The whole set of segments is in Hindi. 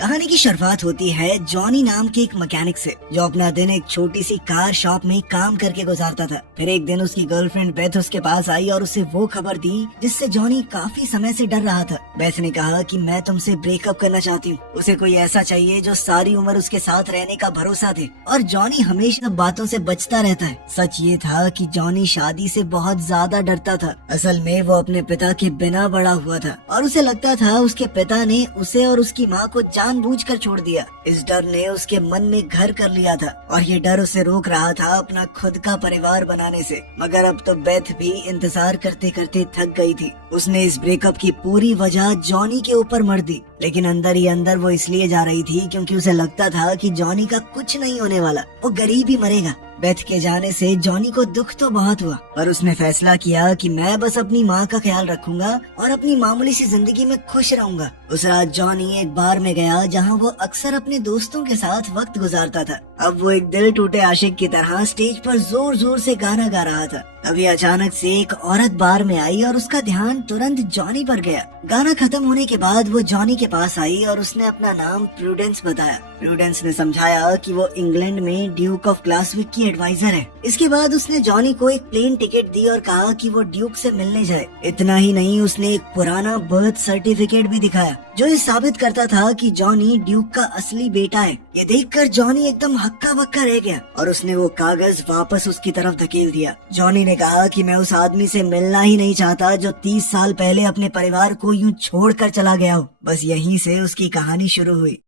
कहानी की शुरुआत होती है जॉनी नाम के एक मैकेनिक से, जो अपना दिन एक छोटी सी कार शॉप में काम करके गुजारता था। फिर एक दिन उसकी गर्लफ्रेंड बेथ उसके पास आई और उसे वो खबर दी जिससे जॉनी काफी समय से डर रहा था। बेथ ने कहा कि मैं तुमसे ब्रेकअप करना चाहती हूँ। उसे कोई ऐसा चाहिए जो सारी उम्र उसके साथ रहने का भरोसा दे। और जॉनी हमेशा बातों से बचता रहता है। सच ये था कि जॉनी शादी से बहुत ज्यादा डरता था। असल में वो अपने पिता के बिना बड़ा हुआ था और उसे लगता था उसके पिता ने उसे और उसकी माँ को जानबूझकर छोड़ दिया। इस डर ने उसके मन में घर कर लिया था और ये डर उसे रोक रहा था अपना खुद का परिवार बनाने से। मगर अब तो बेथ भी इंतजार करते करते थक गई थी। उसने इस ब्रेकअप की पूरी वजह जॉनी के ऊपर मर दी, लेकिन अंदर ही अंदर वो इसलिए जा रही थी क्योंकि उसे लगता था कि जॉनी का कुछ नहीं होने वाला, वो गरीब ही मरेगा। बेथ के जाने से जॉनी को दुख तो बहुत हुआ, पर उसने फैसला किया कि मैं बस अपनी माँ का ख्याल रखूंगा और अपनी मामूली सी जिंदगी में खुश रहूंगा। उस रात जॉनी एक बार में गया जहाँ वो अक्सर अपने दोस्तों के साथ वक्त गुजारता था। अब वो एक दिल टूटे आशिक की तरह स्टेज पर जोर जोर से गाना गा रहा था। तभी अचानक से एक औरत बार में आई और उसका ध्यान तुरंत जॉनी पर गया। गाना खत्म होने के बाद वो जॉनी के पास आई और उसने अपना नाम प्रूडेंस बताया। प्रूडेंस ने समझाया कि वो इंग्लैंड में ड्यूक ऑफ ग्लासविक की एडवाइजर है। इसके बाद उसने जॉनी को एक प्लेन टिकट दी और कहा कि वो ड्यूक से मिलने जाए। इतना ही नहीं, उसने एक पुराना बर्थ सर्टिफिकेट भी दिखाया जो ये साबित करता था कि जॉनी ड्यूक का असली बेटा है। ये देखकर जॉनी एकदम हक्का बक्का रह गया और उसने वो कागज वापस उसकी तरफ धकेल दिया। जॉनी ने कहा कि मैं उस आदमी से मिलना ही नहीं चाहता जो 30 साल पहले अपने परिवार को यूं छोड़कर चला गया हो। बस यहीं से उसकी कहानी शुरू हुई।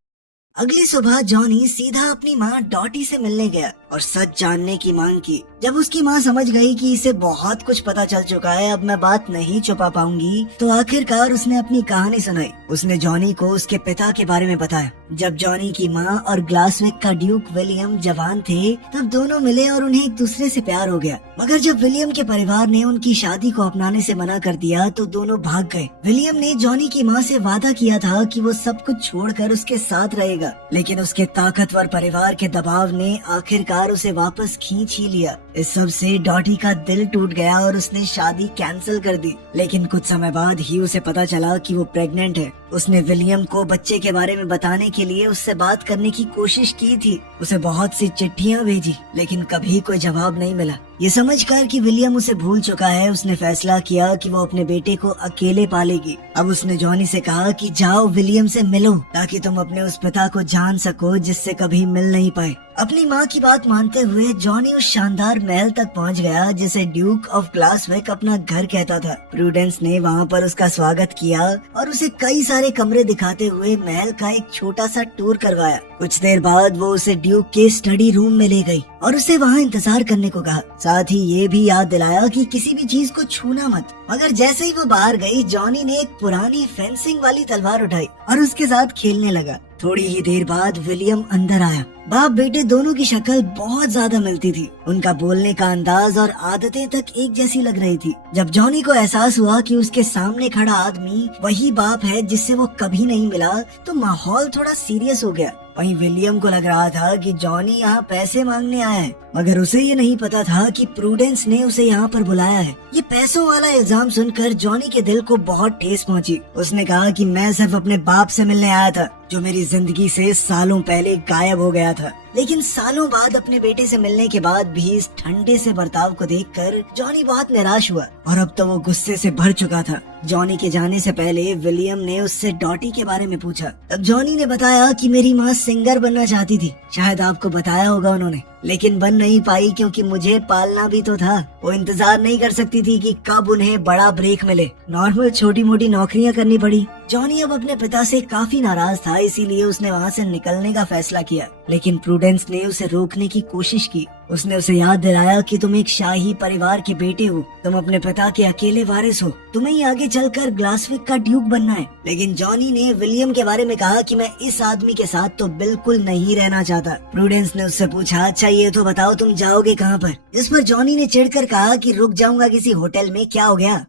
अगली सुबह जॉनी सीधा अपनी माँ डॉटी से मिलने गया और सच जानने की मांग की। जब उसकी माँ समझ गई कि इसे बहुत कुछ पता चल चुका है, अब मैं बात नहीं छुपा पाऊंगी, तो आखिरकार उसने अपनी कहानी सुनाई। उसने जॉनी को उसके पिता के बारे में बताया। जब जॉनी की माँ और ग्लासविक का ड्यूक विलियम जवान थे, तब दोनों मिले और उन्हें एक दूसरे से प्यार हो गया। मगर जब विलियम के परिवार ने उनकी शादी को अपनाने से मना कर दिया तो दोनों भाग गए। विलियम ने जॉनी की माँ से वादा किया था कि वो सब कुछ छोड़कर उसके साथ रहेगा, लेकिन उसके ताकतवर परिवार के दबाव ने आखिरकार उसे वापस खींच ही लिया। इस सब से डॉटी का दिल टूट गया और उसने शादी कैंसिल कर दी। लेकिन कुछ समय बाद ही उसे पता चला कि वो प्रेग्नेंट है। उसने विलियम को बच्चे के बारे में बताने के लिए उससे बात करने की कोशिश की थी। उसे बहुत सी चिट्ठियां भेजी, लेकिन कभी कोई जवाब नहीं मिला। ये समझकर कि विलियम उसे भूल चुका है, उसने फैसला किया कि वो अपने बेटे को अकेले पालेगी। अब उसने जॉनी से कहा कि जाओ विलियम से मिलो, ताकि तुम अपने उस पिता को जान सको जिससे कभी मिल नहीं पाए। अपनी माँ की बात मानते हुए जॉनी उस शानदार महल तक पहुँच गया जिसे ड्यूक ऑफ ग्लासविक अपना घर कहता था। प्रूडेंस ने वहाँ पर उसका स्वागत किया और उसे कई सारे कमरे दिखाते हुए महल का एक छोटा सा टूर करवाया। कुछ देर बाद वो उसे ड्यूक के स्टडी रूम में ले गई और उसे वहाँ इंतजार करने को कहा। साथ ही ये भी याद दिलाया कि किसी भी चीज को छूना मत। मगर जैसे ही वो बाहर गई, जॉनी ने एक पुरानी फेंसिंग वाली तलवार उठाई और उसके साथ खेलने लगा। थोड़ी ही देर बाद विलियम अंदर आया। बाप बेटे दोनों की शक्ल बहुत ज्यादा मिलती थी। उनका बोलने का अंदाज और आदतें तक एक जैसी लग रही थी। जब जॉनी को एहसास हुआ कि उसके सामने खड़ा आदमी वही बाप है जिससे वो कभी नहीं मिला, तो माहौल थोड़ा सीरियस हो गया। वहीं विलियम को लग रहा था कि जॉनी यहाँ पैसे मांगने आया है, मगर उसे ये नहीं पता था कि प्रूडेंस ने उसे यहाँ पर बुलाया है। ये पैसों वाला इल्जाम सुनकर जॉनी के दिल को बहुत ठेस पहुंची। उसने कहा कि मैं सिर्फ अपने बाप से मिलने आया था, जो मेरी जिंदगी से सालों पहले गायब हो गया था। लेकिन सालों बाद अपने बेटे से मिलने के बाद भी इस ठंडे से बर्ताव को देखकर जॉनी बहुत निराश हुआ और अब तो वो गुस्से से भर चुका था। जॉनी के जाने से पहले विलियम ने उससे डॉटी के बारे में पूछा। तब जॉनी ने बताया कि मेरी माँ सिंगर बनना चाहती थी, शायद आपको बताया होगा उन्होंने, लेकिन बन नहीं पाई क्योंकि मुझे पालना भी तो था। वो इंतजार नहीं कर सकती थी कि कब उन्हें बड़ा ब्रेक मिले। नॉर्मल छोटी मोटी नौकरियां करनी पड़ी। जॉनी अब अपने पिता से काफी नाराज था, इसीलिए उसने वहाँ से निकलने का फैसला किया। लेकिन प्रूडेंस ने उसे रोकने की कोशिश की। उसने उसे याद दिलाया कि तुम एक शाही परिवार के बेटे हो, तुम अपने पिता के अकेले वारिस हो, तुम्हें ही आगे चलकर ग्लासविक का ड्यूक बनना है। लेकिन जॉनी ने विलियम के बारे में कहा कि मैं इस आदमी के साथ तो बिल्कुल नहीं रहना चाहता। प्रूडेंस ने उससे पूछा, अच्छा ये तो बताओ तुम जाओगे कहाँ पर? जिस पर जॉनी ने चिढ़कर कहा कि रुक जाऊंगा किसी होटल में, क्या हो गया?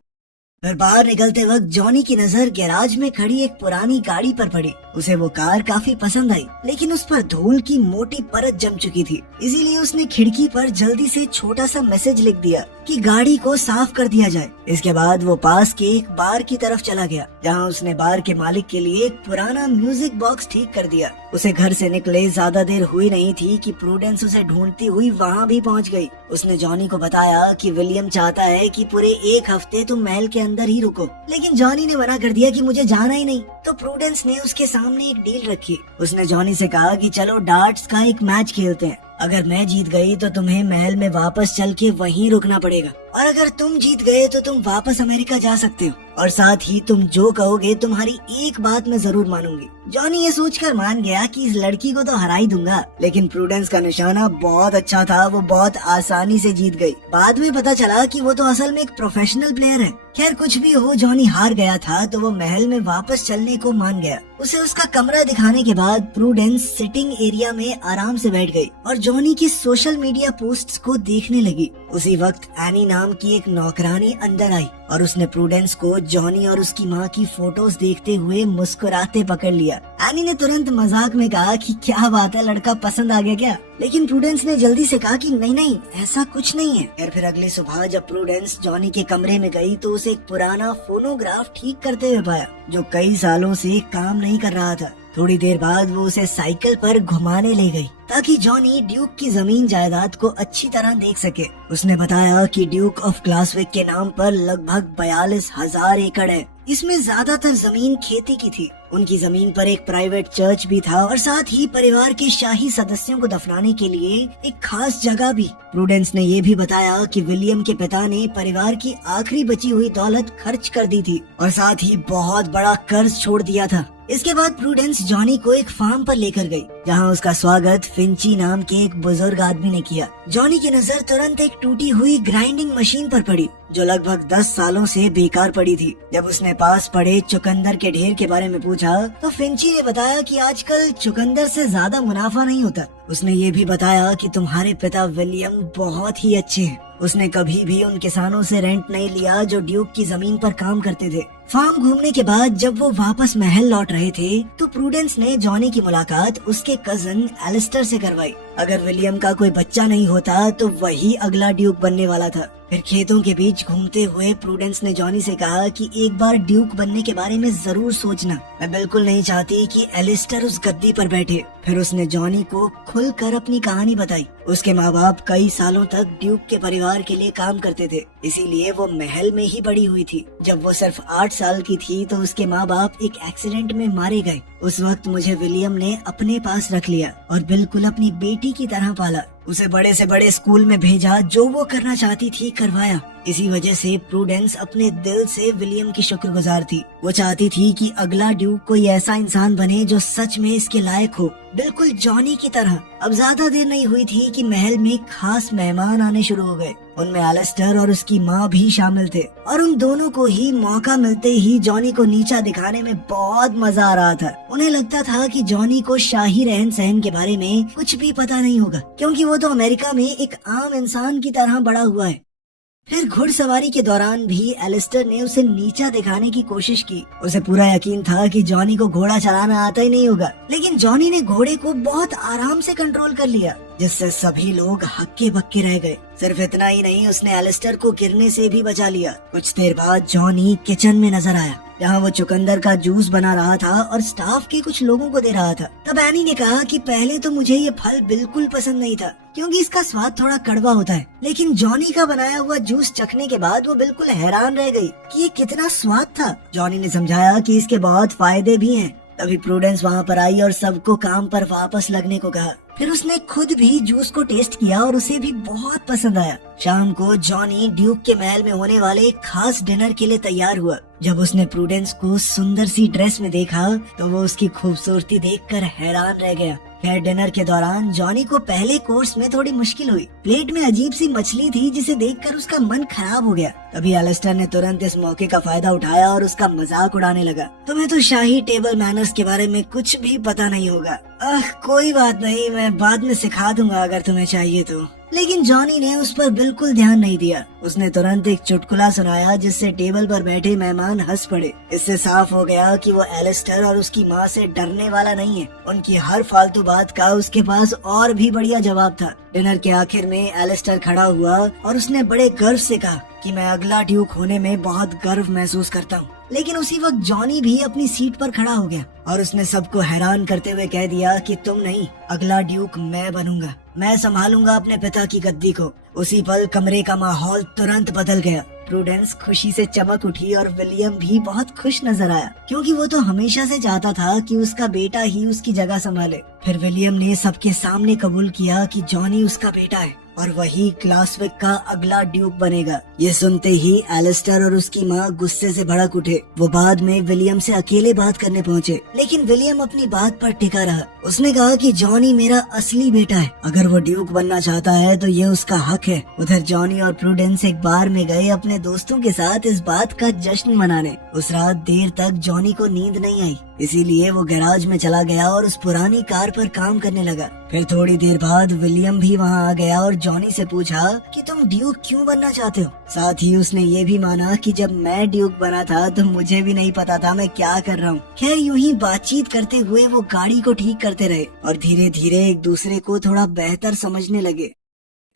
फिर बाहर निकलते वक्त जॉनी की नजर गैराज में खड़ी एक पुरानी गाड़ी पर पड़ी। उसे वो कार काफी पसंद आई, लेकिन उस पर धूल की मोटी परत जम चुकी थी। इसीलिए उसने खिड़की पर जल्दी से छोटा सा मैसेज लिख दिया कि गाड़ी को साफ कर दिया जाए। इसके बाद वो पास के एक बार की तरफ चला गया, जहाँ उसने बार के मालिक के लिए एक पुराना म्यूजिक बॉक्स ठीक कर दिया। उसे घर से निकले ज्यादा देर हुई नहीं थी कि प्रूडेंस उसे ढूंढती हुई वहाँ भी पहुँच गई। उसने जॉनी को बताया कि विलियम चाहता है कि पूरे एक हफ्ते तुम महल के अंदर ही रुको, लेकिन जॉनी ने मना कर दिया कि मुझे जाना ही नहीं। तो प्रूडेंस ने उसके सामने एक डील रखी। उसने जॉनी से कहा कि चलो डार्ट्स का एक मैच खेलते हैं। अगर मैं जीत गई तो तुम्हें महल में वापस चल के वहीं रुकना पड़ेगा, और अगर तुम जीत गए तो तुम वापस अमेरिका जा सकते हो, और साथ ही तुम जो कहोगे तुम्हारी एक बात मैं जरूर मानूंगी। जॉनी ये सोचकर मान गया कि इस लड़की को तो हरा ही दूंगा, लेकिन प्रूडेंस का निशाना बहुत अच्छा था। वो बहुत आसानी से जीत गई। बाद में पता चला कि वो तो असल में एक प्रोफेशनल प्लेयर है। खैर कुछ भी हो, जॉनी हार गया था तो वो महल में वापस चलने को मान गया। उसे उसका कमरा दिखाने के बाद प्रूडेंस सिटिंग एरिया में आराम से बैठ गई और जॉनी की सोशल मीडिया पोस्ट्स को देखने लगी। उसी वक्त एनी नाम की एक नौकरानी अंदर आई और उसने प्रूडेंस को जॉनी और उसकी माँ की फोटोज देखते हुए मुस्कुराते पकड़ लिया। एनी ने तुरंत मजाक में कहा कि क्या बात है, लड़का पसंद आ गया क्या? लेकिन प्रूडेंस ने जल्दी से कहा कि नहीं नहीं, ऐसा कुछ नहीं है। फिर अगली सुबह जब प्रूडेंस जॉनी के कमरे में गई तो उसे एक पुराना फोनोग्राफ ठीक करते हुए पाया, जो कई सालों से काम नहीं कर रहा था। थोड़ी देर बाद वो उसे साइकिल पर घुमाने ले गई ताकि जॉनी ड्यूक की जमीन जायदाद को अच्छी तरह देख सके। उसने बताया कि ड्यूक ऑफ ग्लासविक के नाम पर लगभग 42,000 एकड़ है। इसमें ज्यादातर जमीन खेती की थी। उनकी जमीन पर एक प्राइवेट चर्च भी था और साथ ही परिवार के शाही सदस्यों को दफनाने के लिए एक खास जगह भी। प्रूडेंस ने ये भी बताया कि विलियम के पिता ने परिवार की आखिरी बची हुई दौलत खर्च कर दी थी और साथ ही बहुत बड़ा कर्ज छोड़ दिया था। इसके बाद प्रूडेंस जॉनी को एक फार्म पर लेकर गई, जहां उसका स्वागत फिंची नाम के एक बुजुर्ग आदमी ने किया। जॉनी की नजर तुरंत एक टूटी हुई ग्राइंडिंग मशीन पर पड़ी, जो लगभग 10 सालों से बेकार पड़ी थी। जब उसने पास पड़े चुकंदर के ढेर के बारे में पूछा तो फिंची ने बताया कि आजकल चुकंदर से ज्यादा मुनाफा नहीं होता। उसने ये भी बताया कि तुम्हारे पिता विलियम बहुत ही अच्छे हैं। उसने कभी भी उन किसानों से रेंट नहीं लिया जो ड्यूक की जमीन पर काम करते थे। फार्म घूमने के बाद जब वो वापस महल लौट रहे थे तो प्रूडेंस ने जॉनी की मुलाकात उसके कजन एलिस्टर से करवाई। अगर विलियम का कोई बच्चा नहीं होता तो वही अगला ड्यूक बनने वाला था। फिर खेतों के बीच घूमते हुए प्रूडेंस ने जॉनी से कहा कि एक बार ड्यूक बनने के बारे में जरूर सोचना। मैं बिल्कुल नहीं चाहती कि एलिस्टर उस गद्दी पर बैठे। फिर उसने जॉनी को खुलकर अपनी कहानी बताई। उसके माँ बाप कई सालों तक ड्यूक के परिवार के लिए काम करते थे, इसीलिए वो महल में ही बड़ी हुई थी। जब वो सिर्फ 8 साल की थी तो उसके माँ बाप एक एक्सीडेंट में मारे गए। उस वक्त मुझे विलियम ने अपने पास रख लिया और बिल्कुल अपनी बेटी की तरह पाला। उसे बड़े से बड़े स्कूल में भेजा, जो वो करना चाहती थी करवाया। इसी वजह से प्रूडेंस अपने दिल से विलियम की शुक्रगुजार थी। वो चाहती थी कि अगला ड्यूक कोई ऐसा इंसान बने जो सच में इसके लायक हो, बिल्कुल जॉनी की तरह। अब ज्यादा देर नहीं हुई थी कि महल में खास मेहमान आने शुरू हो गए। उनमें एलिस्टर और उसकी माँ भी शामिल थे और उन दोनों को ही मौका मिलते ही जॉनी को नीचा दिखाने में बहुत मजा आ रहा था। उन्हें लगता था कि जॉनी को शाही रहन सहन के बारे में कुछ भी पता नहीं होगा, क्योंकि वो तो अमेरिका में एक आम इंसान की तरह बड़ा हुआ है। फिर घुड़सवारी के दौरान भी एलिस्टर ने उसे नीचा दिखाने की कोशिश की। उसे पूरा यकीन था कि जॉनी को घोड़ा चलाना आता ही नहीं होगा, लेकिन जॉनी ने घोड़े को बहुत आराम से कंट्रोल कर लिया, जिससे सभी लोग हक्के बक्के रह गए। सिर्फ इतना ही नहीं, उसने एलिस्टर को गिरने से भी बचा लिया। कुछ देर बाद जॉनी किचन में नजर आया, जहाँ वो चुकंदर का जूस बना रहा था और स्टाफ के कुछ लोगों को दे रहा था। तब एनी ने कहा कि पहले तो मुझे ये फल बिल्कुल पसंद नहीं था, क्योंकि इसका स्वाद थोड़ा कड़वा होता है, लेकिन जॉनी का बनाया हुआ जूस चखने के बाद वो बिल्कुल हैरान रह गई कि ये कितना स्वाद था। जॉनी ने समझाया कि इसके बहुत फायदे भी हैं। तभी प्रूडेंस वहाँ पर आई और सबको काम पर वापस लगने को कहा। फिर उसने खुद भी जूस को टेस्ट किया और उसे भी बहुत पसंद आया। शाम को जॉनी ड्यूक के महल में होने वाले एक खास डिनर के लिए तैयार हुआ। जब उसने प्रूडेंस को सुंदर सी ड्रेस में देखा तो वो उसकी खूबसूरती देखकर हैरान रह गया। खैर डिनर के दौरान जॉनी को पहले कोर्स में थोड़ी मुश्किल हुई। प्लेट में अजीब सी मछली थी जिसे देखकर उसका मन खराब हो गया। तभी एलिस्टर ने तुरंत इस मौके का फायदा उठाया और उसका मजाक उड़ाने लगा। तुम्हें तो शाही टेबल मैनर्स के बारे में कुछ भी पता नहीं होगा। कोई बात नहीं, मैं बाद में सिखा दूंगा अगर तुम्हें चाहिए तो। लेकिन जॉनी ने उस पर बिल्कुल ध्यान नहीं दिया। उसने तुरंत एक चुटकुला सुनाया जिससे टेबल पर बैठे मेहमान हंस पड़े। इससे साफ हो गया कि वो एलिस्टर और उसकी माँ से डरने वाला नहीं है। उनकी हर फालतू बात का उसके पास और भी बढ़िया जवाब था। डिनर के आखिर में एलिस्टर खड़ा हुआ और उसने बड़े गर्व से कहा कि मैं अगला ड्यूक होने में बहुत गर्व महसूस करता हूँ। लेकिन उसी वक्त जॉनी भी अपनी सीट पर खड़ा हो गया और उसने सबको हैरान करते हुए कह दिया कि तुम नहीं, अगला ड्यूक मैं बनूंगा। मैं संभालूंगा अपने पिता की गद्दी को। उसी पल कमरे का माहौल तुरंत बदल गया। प्रूडेंस खुशी से चमक उठी और विलियम भी बहुत खुश नजर आया, क्योंकि वो तो हमेशा से चाहता था कि उसका बेटा ही उसकी जगह संभाले। फिर विलियम ने सबके सामने कबूल किया कि जॉनी उसका बेटा है और वही क्लासविक का अगला ड्यूक बनेगा। ये सुनते ही एलिस्टर और उसकी माँ गुस्से से भड़क उठे। वो बाद में विलियम से अकेले बात करने पहुँचे, लेकिन विलियम अपनी बात पर टिका रहा। उसने कहा कि जॉनी मेरा असली बेटा है। अगर वो ड्यूक बनना चाहता है तो ये उसका हक है। उधर जॉनी और प्रूडेंस एक बार में गए अपने दोस्तों के साथ इस बात का जश्न मनाने। उस रात देर तक जॉनी को नींद नहीं आई, इसीलिए वो गैराज में चला गया और उस पुरानी कार पर काम करने लगा। फिर थोड़ी देर बाद विलियम भी वहाँ आ गया और जॉनी से पूछा कि तुम ड्यूक क्यों बनना चाहते हो। साथ ही उसने ये भी माना कि जब मैं ड्यूक बना था तो मुझे भी नहीं पता था मैं क्या कर रहा हूँ। खैर यूं ही बातचीत करते हुए वो गाड़ी को ठीक करते रहे और धीरे धीरे एक दूसरे को थोड़ा बेहतर समझने लगे।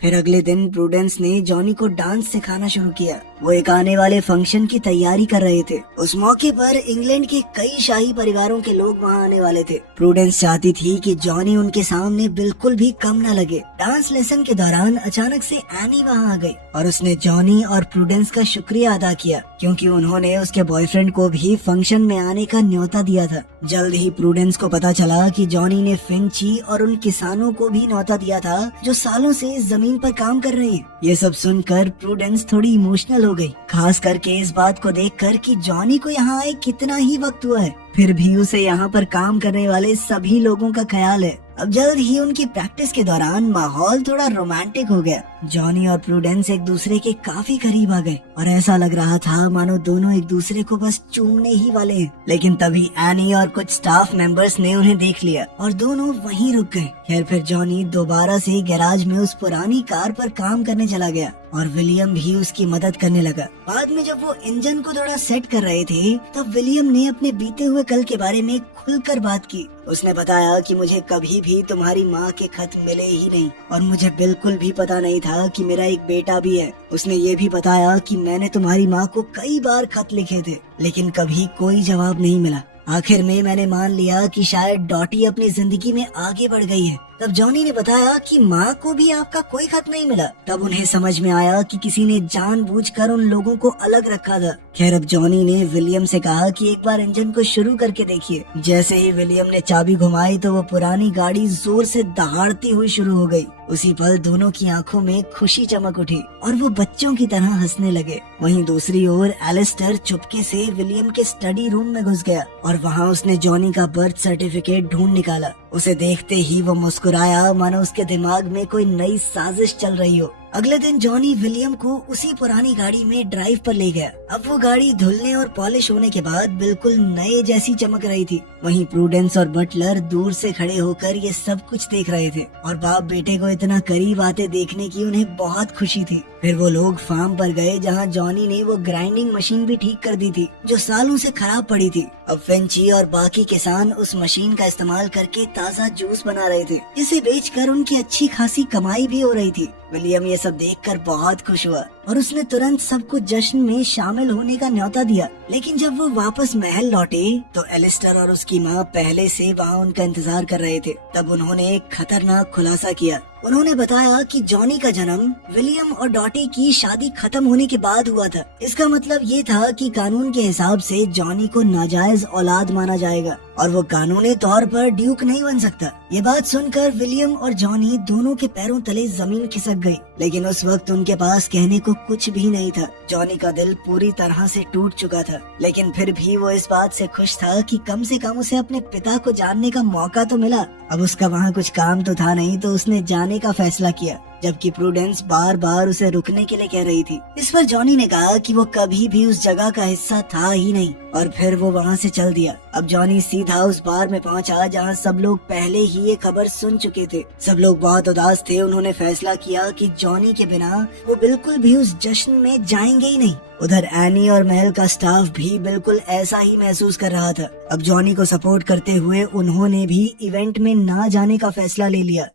फिर अगले दिन प्रूडेंस ने जॉनी को डांस सिखाना शुरू किया। वो एक आने वाले फंक्शन की तैयारी कर रहे थे। उस मौके पर इंग्लैंड के कई शाही परिवारों के लोग वहाँ आने वाले थे। प्रूडेंस चाहती थी कि जॉनी उनके सामने बिल्कुल भी कम न लगे। डांस लेसन के दौरान अचानक से एनी वहाँ आ गई और उसने जॉनी और प्रूडेंस का शुक्रिया अदा किया, क्योंकि उन्होंने उसके बॉयफ्रेंड को भी फंक्शन में आने का न्योता दिया था। जल्द ही प्रूडेंस को पता चला कि जॉनी ने फिंची और उन किसानों को भी न्योता दिया था जो सालों से इस जमीन पर काम कर रहे हैं। ये सब सुनकर प्रूडेंस थोड़ी इमोशनल हो गई, खास करके इस बात को देखकर कि जॉनी को यहाँ आए कितना ही वक्त हुआ है, फिर भी उसे यहाँ पर काम करने वाले सभी लोगों का ख्याल है। अब जल्द ही उनकी प्रैक्टिस के दौरान माहौल थोड़ा रोमांटिक हो गया। जॉनी और प्रूडेंस एक दूसरे के काफी करीब आ गए और ऐसा लग रहा था मानो दोनों एक दूसरे को बस चूमने ही वाले हैं। लेकिन तभी एनी और कुछ स्टाफ मेंबर्स ने उन्हें देख लिया और दोनों वहीं रुक गए। खैर फिर जॉनी दोबारा से गैराज में उस पुरानी कार पर काम करने चला गया और विलियम भी उसकी मदद करने लगा। बाद में जब वो इंजन को थोड़ा सेट कर रहे थे तब विलियम ने अपने बीते हुए कल के बारे में खुलकर बात की। उसने बताया कि मुझे कभी भी तुम्हारी माँ के खत मिले ही नहीं और मुझे बिल्कुल भी पता नहीं था कि मेरा एक बेटा भी है। उसने ये भी बताया कि मैंने तुम्हारी माँ को कई बार खत लिखे थे, लेकिन कभी कोई जवाब नहीं मिला। आखिर में मैंने मान लिया कि शायद डॉटी अपनी जिंदगी में आगे बढ़ गई है। तब जॉनी ने बताया कि माँ को भी आपका कोई खत नहीं मिला। तब उन्हें समझ में आया कि किसी ने जानबूझकर उन लोगों को अलग रखा था। खैर अब जॉनी ने विलियम से कहा कि एक बार इंजन को शुरू करके देखिए। जैसे ही विलियम ने चाबी घुमाई तो वो पुरानी गाड़ी जोर से दहाड़ती हुई शुरू हो गई। उसी पल दोनों की आंखों में खुशी चमक उठी और वो बच्चों की तरह हंसने लगे। वहीं दूसरी ओर एलिस्टर चुपके से विलियम के स्टडी रूम में घुस गया और वहाँ उसने जॉनी का बर्थ सर्टिफिकेट ढूंढ निकाला। उसे देखते ही वो मुस्कुराया मानो उसके दिमाग में कोई नई साजिश चल रही हो। अगले दिन जॉनी विलियम को उसी पुरानी गाड़ी में ड्राइव पर ले गया। अब वो गाड़ी धुलने और पॉलिश होने के बाद बिल्कुल नए जैसी चमक रही थी। वहीं प्रूडेंस और बटलर दूर से खड़े होकर ये सब कुछ देख रहे थे और बाप बेटे को इतना करीब आते देखने की उन्हें बहुत खुशी थी। फिर वो लोग फार्म पर गए जहाँ जॉनी ने वो ग्राइंडिंग मशीन भी ठीक कर दी थी जो सालों से खराब पड़ी थी। अब फेंची और बाकी किसान उस मशीन का इस्तेमाल करके ताज़ा जूस बना रहे थे, जिसे बेचकर उनकी अच्छी खासी कमाई भी हो रही थी। विलियम ये सब देखकर बहुत खुश हुआ और उसने तुरंत सबको जश्न में शामिल होने का न्योता दिया। लेकिन जब वो वापस महल लौटे तो एलिस्टर और उसकी माँ पहले से वहाँ उनका इंतजार कर रहे थे। तब उन्होंने एक खतरनाक खुलासा किया। उन्होंने बताया कि जॉनी का जन्म विलियम और डॉटी की शादी खत्म होने के बाद हुआ था। इसका मतलब ये था कि कानून के हिसाब से जॉनी को नाजायज औलाद माना जाएगा और वो कानूनी तौर पर ड्यूक नहीं बन सकता। ये बात सुनकर विलियम और जॉनी दोनों के पैरों तले जमीन खिसक गई, लेकिन उस वक्त उनके पास कहने को कुछ भी नहीं था। जॉनी का दिल पूरी तरह से टूट चुका था, लेकिन फिर भी वो इस बात से खुश था कि कम से कम उसे अपने पिता को जानने का मौका तो मिला। अब उसका वहाँ कुछ काम तो था नहीं, तो उसने जाने का फैसला किया। जबकि प्रूडेंस बार बार उसे रुकने के लिए कह रही थी। इस पर जॉनी ने कहा कि वो कभी भी उस जगह का हिस्सा था ही नहीं और फिर वो वहाँ से चल दिया। अब जॉनी सीधा उस बार में पहुँचा जहाँ सब लोग पहले ही ये खबर सुन चुके थे। सब लोग बहुत उदास थे। उन्होंने फैसला किया कि जॉनी के बिना वो बिल्कुल भी उस जश्न में जाएंगे ही नहीं। उधर एनी और महल का स्टाफ भी बिल्कुल ऐसा ही महसूस कर रहा था। अब जॉनी को सपोर्ट करते हुए उन्होंने भी इवेंट में ना जाने का फैसला ले लिया।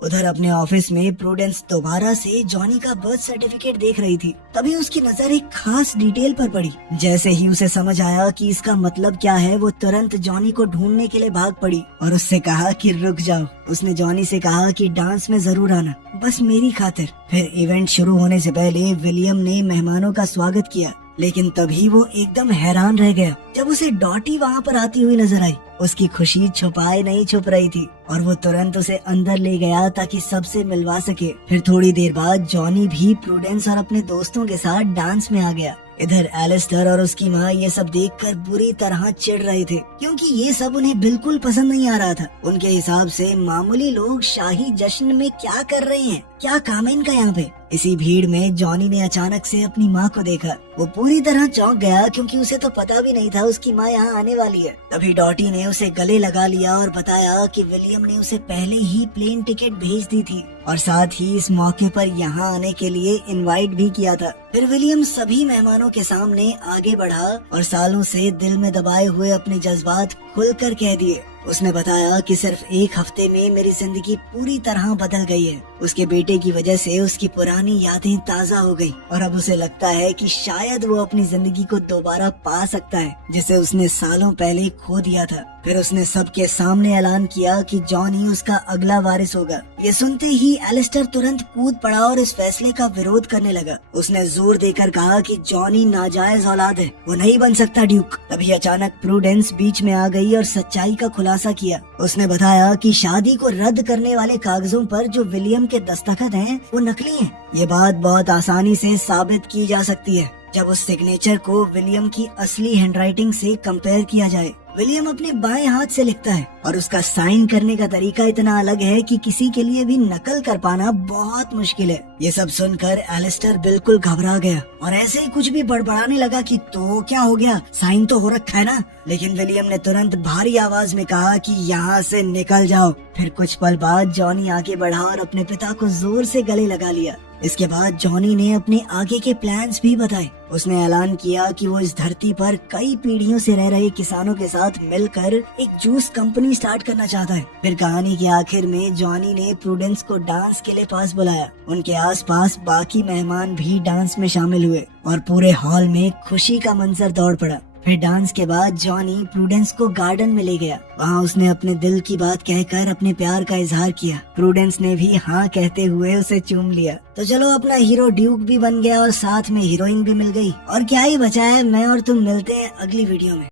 उधर अपने ऑफिस में प्रूडेंस दोबारा से जॉनी का बर्थ सर्टिफिकेट देख रही थी। तभी उसकी नजर एक खास डिटेल पर पड़ी। जैसे ही उसे समझ आया कि इसका मतलब क्या है, वो तुरंत जॉनी को ढूंढने के लिए भाग पड़ी और उससे कहा कि रुक जाओ। उसने जॉनी से कहा कि डांस में जरूर आना, बस मेरी खातिर। फिर इवेंट शुरू होने से पहले विलियम ने मेहमानों का स्वागत किया, लेकिन तभी वो एकदम हैरान रह गया जब उसे डॉटी वहाँ पर आती हुई नजर आई। उसकी खुशी छुपाए नहीं छुप रही थी और वो तुरंत उसे अंदर ले गया ताकि सबसे मिलवा सके। फिर थोड़ी देर बाद जॉनी भी प्रूडेंस और अपने दोस्तों के साथ डांस में आ गया। इधर एलिस्टर और उसकी माँ ये सब देखकर बुरी तरह चिढ़ रहे थे, क्योंकि ये सब उन्हें बिल्कुल पसंद नहीं आ रहा था। उनके हिसाब से मामूली लोग शाही जश्न में क्या कर रहे हैं, क्या काम है इनका यहाँ पे। इसी भीड़ में जॉनी ने अचानक से अपनी माँ को देखा। वो पूरी तरह चौंक गया, क्योंकि उसे तो पता भी नहीं था उसकी माँ यहाँ आने वाली है। तभी डॉटी ने उसे गले लगा लिया और बताया कि विलियम ने उसे पहले ही प्लेन टिकट भेज दी थी और साथ ही इस मौके पर यहाँ आने के लिए इनवाइट भी किया था। फिर विलियम सभी मेहमानों के सामने आगे बढ़ा और सालों से दिल में दबाए हुए अपने जज्बात खुलकर कह दिए। उसने बताया कि सिर्फ एक हफ्ते में मेरी जिंदगी पूरी तरह बदल गई है। उसके बेटे की वजह से उसकी पुरानी यादें ताज़ा हो गई और अब उसे लगता है कि शायद वो अपनी जिंदगी को दोबारा पा सकता है, जिसे उसने सालों पहले खो दिया था। फिर उसने सबके सामने ऐलान किया कि जॉनी उसका अगला वारिस होगा। ये सुनते ही एलिस्टर तुरंत कूद पड़ा और इस फैसले का विरोध करने लगा। उसने जोर देकर कहा कि जॉनी नाजायज औलाद है, वो नहीं बन सकता ड्यूक। तभी अचानक प्रूडेंस बीच में आ गई और सच्चाई का खुलासा किया। उसने बताया कि शादी को रद्द करने वाले कागजों पर जो विलियम के दस्तखत हैं, वो नकली हैं। ये बात बहुत आसानी से साबित की जा सकती है जब उस सिग्नेचर को विलियम की असली हैंडराइटिंग से कंपेयर किया जाए। विलियम अपने बाएं हाथ से लिखता है और उसका साइन करने का तरीका इतना अलग है कि किसी के लिए भी नकल कर पाना बहुत मुश्किल है। ये सब सुनकर एलिस्टर बिल्कुल घबरा गया और ऐसे ही कुछ भी बड़बड़ाने लगा कि तो क्या हो गया, साइन तो हो रखा है ना। लेकिन विलियम ने तुरंत भारी आवाज में कहा कि यहाँ से निकल जाओ। फिर कुछ पल बाद जॉनी आगे बढ़ा और अपने पिता को जोर से गले लगा लिया। इसके बाद जॉनी ने अपने आगे के प्लान्स भी बताए। उसने ऐलान किया कि वो इस धरती पर कई पीढ़ियों से रह रहे किसानों के साथ मिलकर एक जूस कंपनी स्टार्ट करना चाहता है। फिर कहानी के आखिर में जॉनी ने प्रूडेंस को डांस के लिए पास बुलाया। उनके आसपास बाकी मेहमान भी डांस में शामिल हुए और पूरे हॉल में खुशी का मंजर दौड़ पड़ा। फिर डांस के बाद जॉनी प्रूडेंस को गार्डन में ले गया। वहाँ उसने अपने दिल की बात कहकर अपने प्यार का इजहार किया। प्रूडेंस ने भी हाँ कहते हुए उसे चूम लिया। तो चलो, अपना हीरो ड्यूक भी बन गया और साथ में हीरोइन भी मिल गई। और क्या ही बचा है, मैं और तुम मिलते हैं अगली वीडियो में।